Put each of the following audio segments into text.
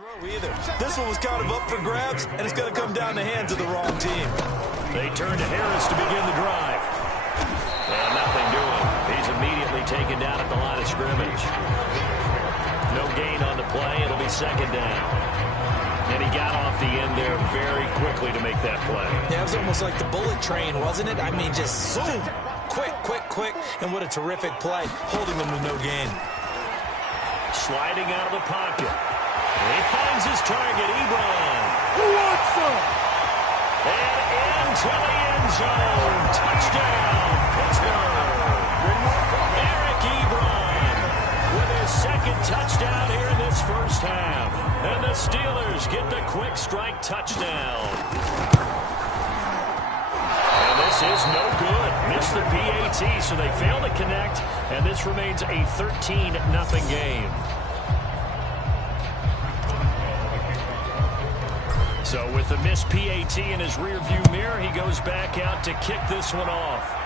Either. This one was kind of up for grabs, and it's going to come down the hands of the wrong team. They turn to Harris to begin the drive. And nothing doing. He's immediately taken down at the line of scrimmage. No gain on the play. It'll be second down. And he got off the end there very quickly to make that play. Yeah, it was almost like the bullet train, wasn't it? I mean, just boom, quick, and what a terrific play, holding them with no gain. Sliding out of the pocket. He finds his target, Ebron. Who wants some? And into the end zone. Touchdown, Pittsburgh. Eric Ebron with his second touchdown here in this first half. And the Steelers get the quick strike touchdown. And this is no good. Missed the PAT, so they fail to connect. And this remains a 13-0 game. So with the missed PAT in his rearview mirror, he goes back out to kick this one off.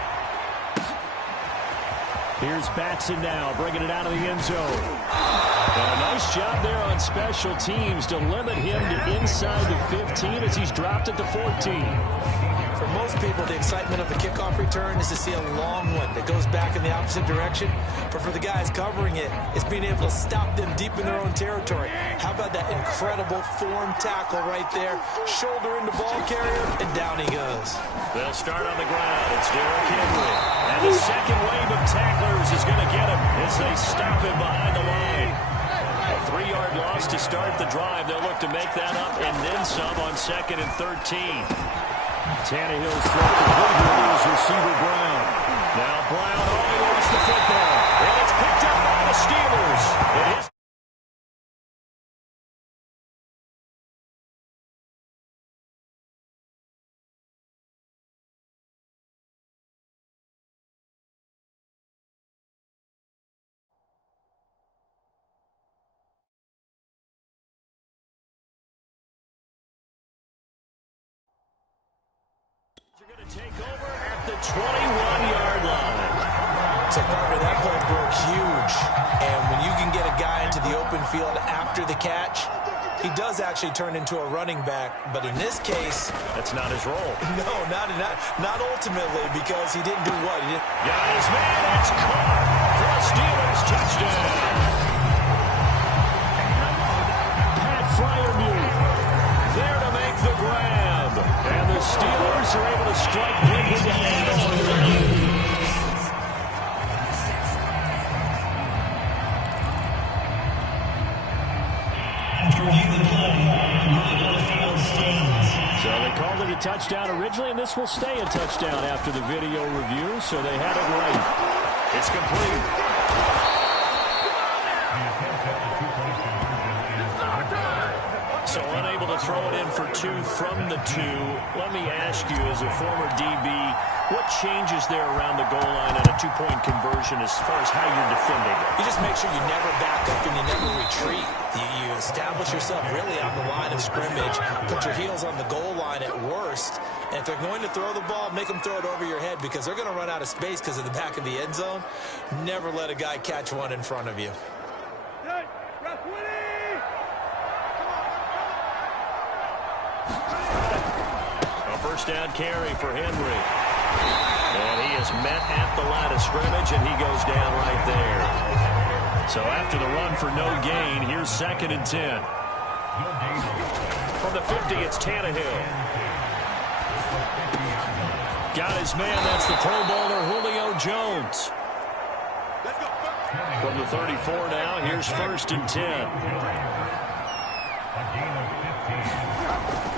Here's Batson now, bringing it out of the end zone. And a nice job there on special teams to limit him to inside the 15 as he's dropped at the 14. For most people, the excitement of the kickoff return is to see a long one that goes back in the opposite direction. But for the guys covering it, it's being able to stop them deep in their own territory. How about that incredible form tackle right there? Shoulder into ball carrier, and down he goes. They'll start on the ground. It's Derrick Henry. And the second wave of tacklers is going to get him as they stop him behind the line. A 3-yard loss to start the drive. They'll look to make that up and then some on 2nd and 13. Tannehill's throw completely to his receiver Brown. Now Brown all lost the football. And it's picked up by the Steelers. It is. Are going to take over at the 21-yard line. So partner, that play broke huge. And when you can get a guy into the open field after the catch, he does actually turn into a running back. But in this case, that's not his role. No, not ultimately, because he didn't do what? He didn't. Got his man. It's caught for a Steelers touchdown. Pat Fryermuth there to make the grab. And the Steelers are able to strike big with the hand on the lead. So they called it a touchdown originally, and this will stay a touchdown after the video review, so they had it right. It's complete. So unable to throw it in for 2 from the 2. Let me ask you, as a former DB, what changes there around the goal line on a 2-point conversion as far as how you're defending it? You just make sure you never back up and you never retreat. You establish yourself really on the line of scrimmage, put your heels on the goal line at worst, and if they're going to throw the ball, make them throw it over your head because they're going to run out of space because of the back of the end zone. Never let a guy catch one in front of you. A first down carry for Henry. And he is met at the line of scrimmage, and he goes down right there. So after the run for no gain, here's 2nd and 10. From the 50, it's Tannehill. Got his man. That's the Pro Bowler, Julio Jones. From the 34 now, here's 1st and 10.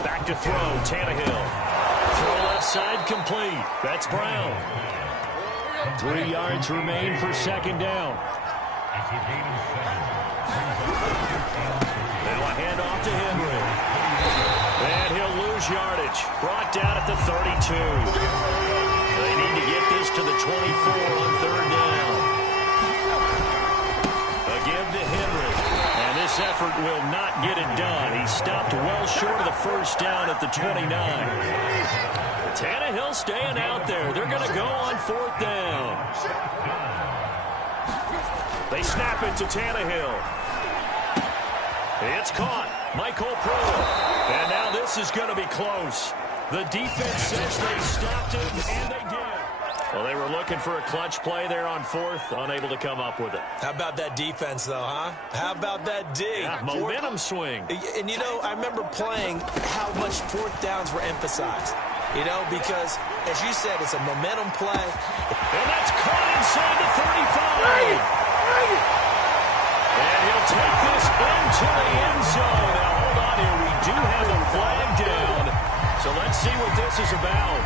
Back to throw, Tannehill. Throw left side, complete. That's Brown. 3 yards remain for 2nd down. Now a handoff to Henry. And he'll lose yardage. Brought down at the 32. They need to get this to the 24 on 3rd down. Again to Henry. And this effort will not get it done. He stopped well short of the first down at the 29. Tannehill staying out there. They're going to go on 4th down. They snap it to Tannehill. It's caught. Michael Pruitt. And now this is going to be close. The defense says they stopped it, and they did. Well, they were looking for a clutch play there on fourth, unable to come up with it. How about that defense, though, huh? How about that D? Yeah, momentum swing. And, you know, I remember playing how much fourth downs were emphasized. You know, because, as you said, it's a momentum play. And that's caught inside the 35. And he'll take this into the end zone. Now, hold on here. We do have a flag down. So let's see what this is about.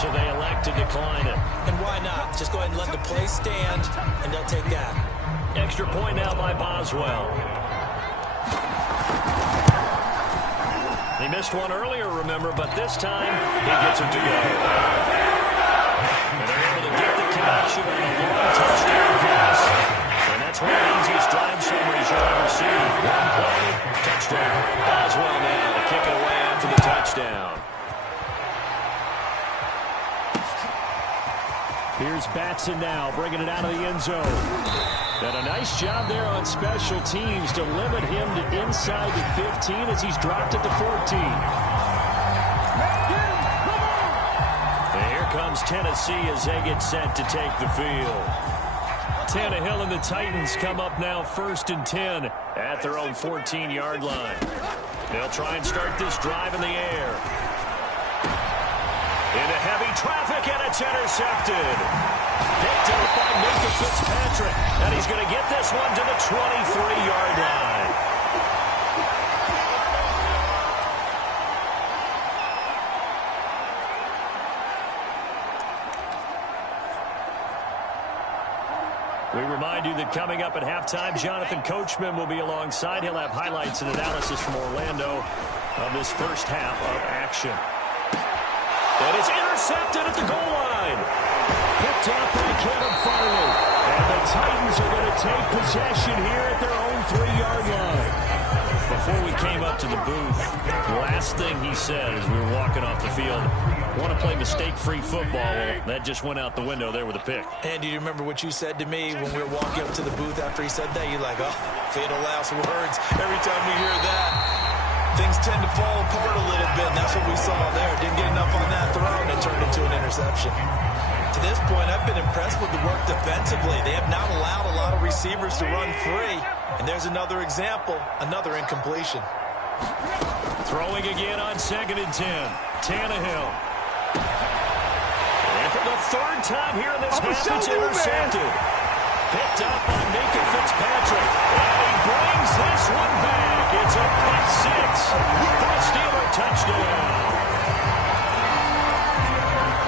So they elect to decline it. And why not? Just go ahead and let the play stand, and they'll take that. Extra point now by Boswell. He missed one earlier, remember, but this time he gets it to go. And they're able to get the connection on a long touchdown pass. And that's one of the easiest drive summaries you'll ever see. One play, touchdown. Boswell now to kick it away after the touchdown. Here's Batson now, bringing it out of the end zone. And a nice job there on special teams to limit him to inside the 15 as he's dropped it to 14. And here comes Tennessee as they get set to take the field. Tannehill and the Titans come up now 1st and 10 at their own 14-yard line. They'll try and start this drive in the air. Into heavy traffic, and it's intercepted. Picked up by Minka Fitzpatrick, and he's going to get this one to the 23-yard line. We remind you that coming up at halftime, Jonathan Coachman will be alongside. He'll have highlights and analysis from Orlando of this first half of action. And it's intercepted at the goal line. Picked up by Kevin Farley. And the Titans are going to take possession here at their own 3-yard line. Before we came up to the booth, last thing he said as we were walking off the field, want to play mistake-free football. Well, that just went out the window there with a pick. And do you remember what you said to me when we were walking up to the booth after he said that? You're like, oh, fatal last words. Every time we hear that, things tend to fall apart a little bit, and that's what we saw there. Didn't get enough on that throw, and it turned into an interception. To this point, I've been impressed with the work defensively. They have not allowed a lot of receivers to run free, and there's another example, another incompletion. Throwing again on 2nd and 10. Tannehill. And for the 3rd time here in this half, it's intercepted. Picked up by Minka Fitzpatrick. And he brings this one back. It's a pick 6 for a Steeler touchdown.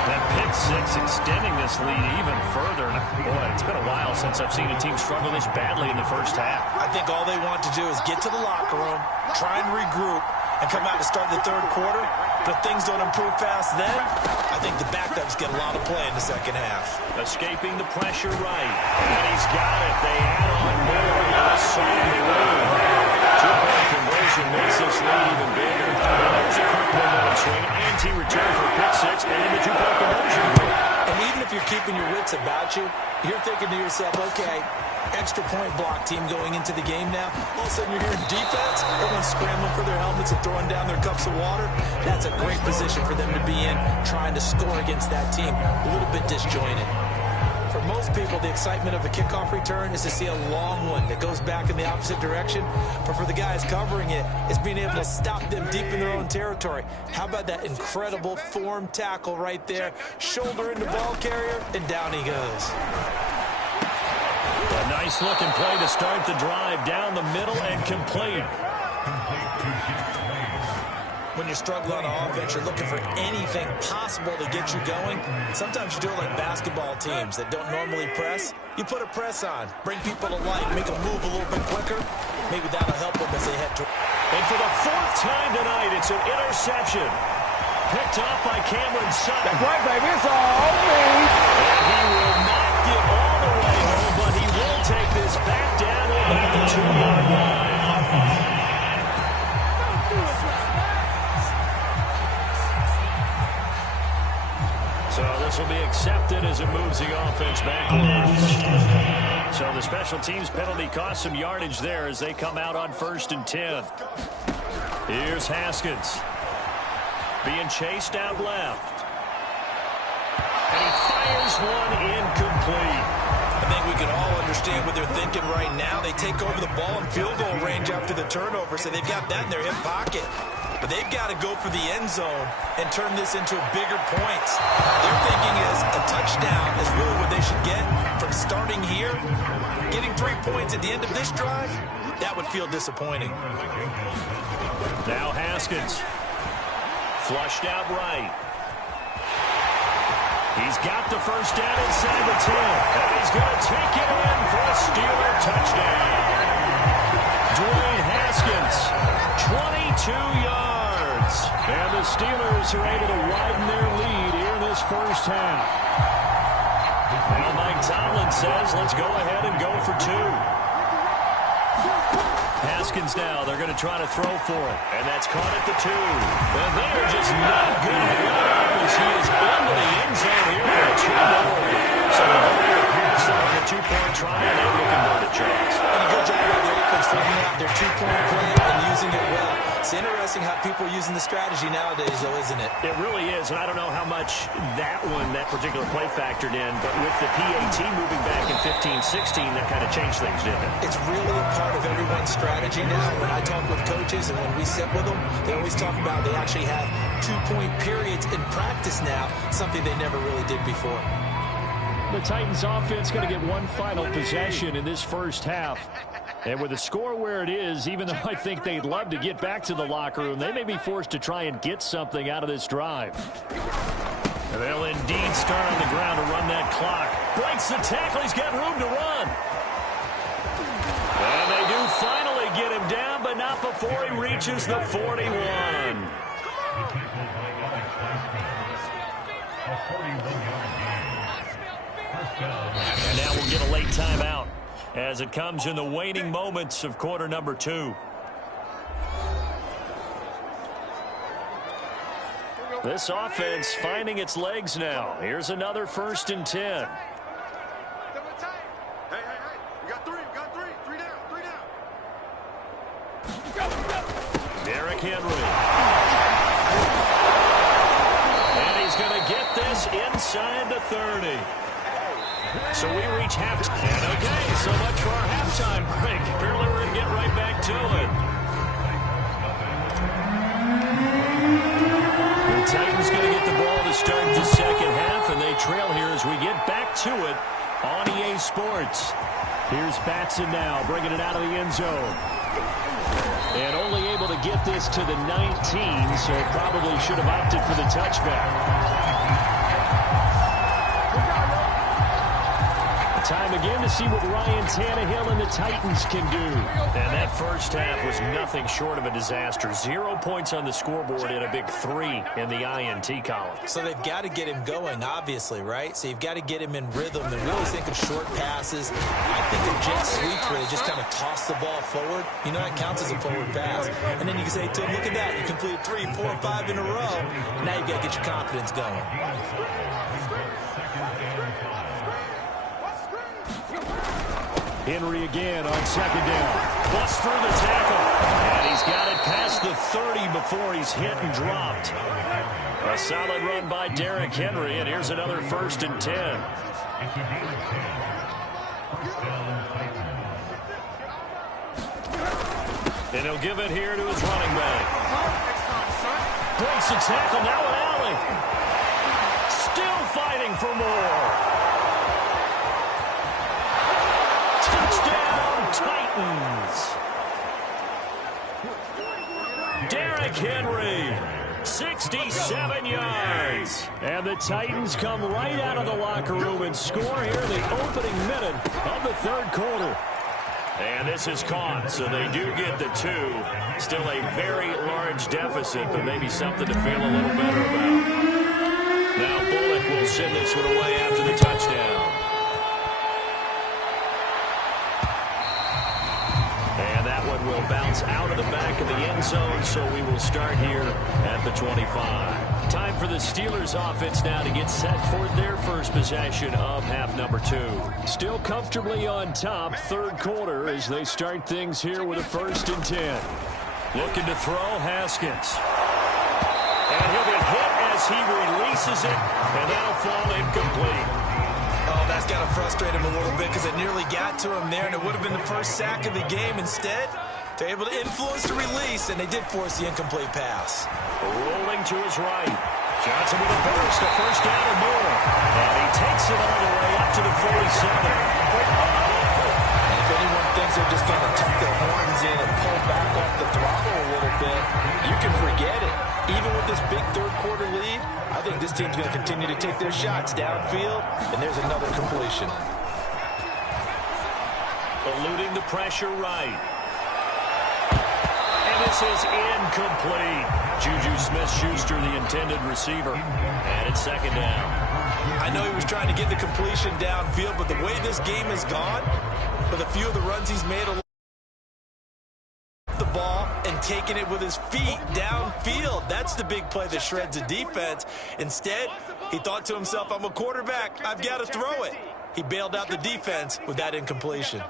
That pick 6 extending this lead even further. Boy, it's been a while since I've seen a team struggle this badly in the first half. I think all they want to do is get to the locker room, try and regroup, and come out to start the 3rd quarter. But if things don't improve fast then, I think the backups get a lot of play in the 2nd half. Escaping the pressure right. And he's got it. They add on more. Two-point conversion makes this lead even bigger. Well, there's a quick momentum swing. Anti-return for a pick 6 and the two-point conversion. And even if you're keeping your wits about you, you're thinking to yourself, okay, extra point block team going into the game now. All of a sudden you're hearing defense. Everyone's scrambling for their helmets and throwing down their cups of water. That's a great position for them to be in, trying to score against that team. A little bit disjointed. For most people, the excitement of a kickoff return is to see a long one that goes back in the opposite direction. But for the guys covering it, it's being able to stop them deep in their own territory. How about that incredible form tackle right there? Shoulder into ball carrier, and down he goes. A nice-looking play to start the drive down the middle and complete. When you're struggling on offense, you're looking for anything possible to get you going. Sometimes you do it like basketball teams that don't normally press. You put a press on, bring people to life, make them move a little bit quicker. Maybe that'll help them as they head to. And for the 4th time tonight, it's an interception. Picked off by Cameron Sutton. That's right, baby. It's all me. And he will not get all the way home, but he will take this back down to about the 2-yard line. So the This will be accepted as it moves the offense backwards. So the special teams penalty cost some yardage there as they come out on 1st and 10. Here's Haskins. Being chased out left. And he fires one incomplete. I think we can all understand what they're thinking right now. They take over the ball in field goal range after the turnover, so they've got that in their hip pocket. But they've got to go for the end zone and turn this into bigger points. Their thinking is a touchdown is really what they should get from starting here. Getting 3 points at the end of this drive, that would feel disappointing. Now Haskins. Flushed out right. He's got the first down inside the 10. And he's going to take it in for a Steeler touchdown. Dwayne Haskins, 22 yards. And the Steelers are able to widen their lead here in this first half. Now Mike Tomlin says, let's go ahead and go for 2. Haskins now, they're going to try to throw for it. And that's caught at the 2. And they're just not good to run up as he is into the end zone here for a 2-more. So they're going to pass on the 2-point try and able to convert it, Charles. And a good job by the offense figuring out their 2-point play and using it well. It's interesting how people are using the strategy nowadays, though, isn't it? It really is, and I don't know how much that particular play factored in, but with the PAT moving back in 15-16, that kind of changed things, didn't it? It's really a part of everyone's strategy now. When I talk with coaches and when we sit with them, they always talk about they actually have 2-point periods in practice now, something they never really did before. The Titans offense going to get one final possession in this first half. And with the score where it is, even though I think they'd love to get back to the locker room, they may be forced to try and get something out of this drive. And they'll indeed start on the ground to run that clock. Breaks the tackle. He's got room to run. And they do finally get him down, but not before he reaches the 41. And now we'll get a late timeout as it comes in the waning moments of quarter number 2. This offense finding its legs now. Here's another 1st and 10. Hey, we got 3, three down. Derrick Henry. And he's going to get this inside the 30. So we reach halftime. And okay, so much for our halftime break. Apparently we're going to get right back to it. The Titans going to get the ball to start the second half, and they trail here as we get back to it on EA Sports. Here's Batson now, bringing it out of the end zone. And only able to get this to the 19, so probably should have opted for the touchback. Time again to see what Ryan Tannehill and the Titans can do. And that first half was nothing short of a disaster. 0 points on the scoreboard and a big 3 in the INT column. So they've got to get him going, obviously, right? So you've got to get him in rhythm and really think of short passes. I think of jet sweeps where they just kind of toss the ball forward. You know, that counts as a forward pass. And then you can say to him, look at that. You completed 3, 4, 5 in a row. Now you've got to get your confidence going. Henry again on second down. Busts through the tackle. And he's got it past the 30 before he's hit and dropped. A solid run by Derrick Henry, and here's another 1st and 10. And he'll give it here to his running back. Breaks the tackle, now an alley. Still fighting for more. Titans. Derrick Henry, 67 yards. And the Titans come right out of the locker room and score here in the opening minute of the third quarter. And this is caught, so they do get the 2. Still a very large deficit, but maybe something to feel a little better about. Now Bullock will send this one away after the touchdown. Will bounce It's out of the back of the end zone, so we will start here at the 25. Time for the Steelers offense now to get set for their first possession of half number 2. Still comfortably on top, third quarter, as they start things here with a 1st and 10. Looking to throw, Haskins. And he'll get hit as he releases it, and that'll fall incomplete. Oh, that's got to frustrate him a little bit because it nearly got to him there, and it would have been the first sack of the game. Instead, they're able to influence the release, and they did force the incomplete pass. Rolling to his right. Johnson with a burst, a first down or more. And he takes it all the way up to the 47. And if anyone thinks they're just going to tuck their horns in and pull back off the throttle a little bit, you can forget it. Even with this big third-quarter lead, I think this team's going to continue to take their shots downfield, and there's another completion. Eluding the pressure right. And this is incomplete. Juju Smith-Schuster, the intended receiver. And it's 2nd down. I know he was trying to get the completion downfield, but the way this game has gone, with a few of the runs he's made along the ball and taking it with his feet downfield, that's the big play that shreds the defense. Instead, he thought to himself, I'm a quarterback, I've got to throw it. He bailed out the defense with that incompletion.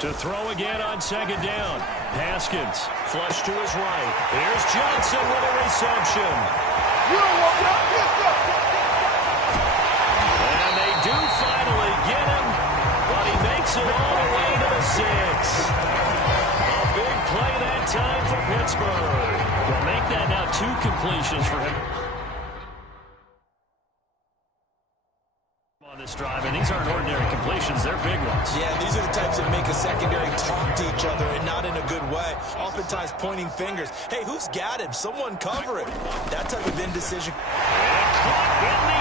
To throw again on 2nd down. Haskins, flush to his right. Here's Johnson with a reception. And they do finally get him, but he makes it all the way to the 6. A big play that time for Pittsburgh. They'll make that now 2 completions for him on this drive, and these aren't ordinary completions, they're big ones. Yeah, these are the types that make a secondary talk to each other, and not in a good way. Oftentimes pointing fingers. Hey, who's got him? Someone cover it. That type of indecision. And caught in the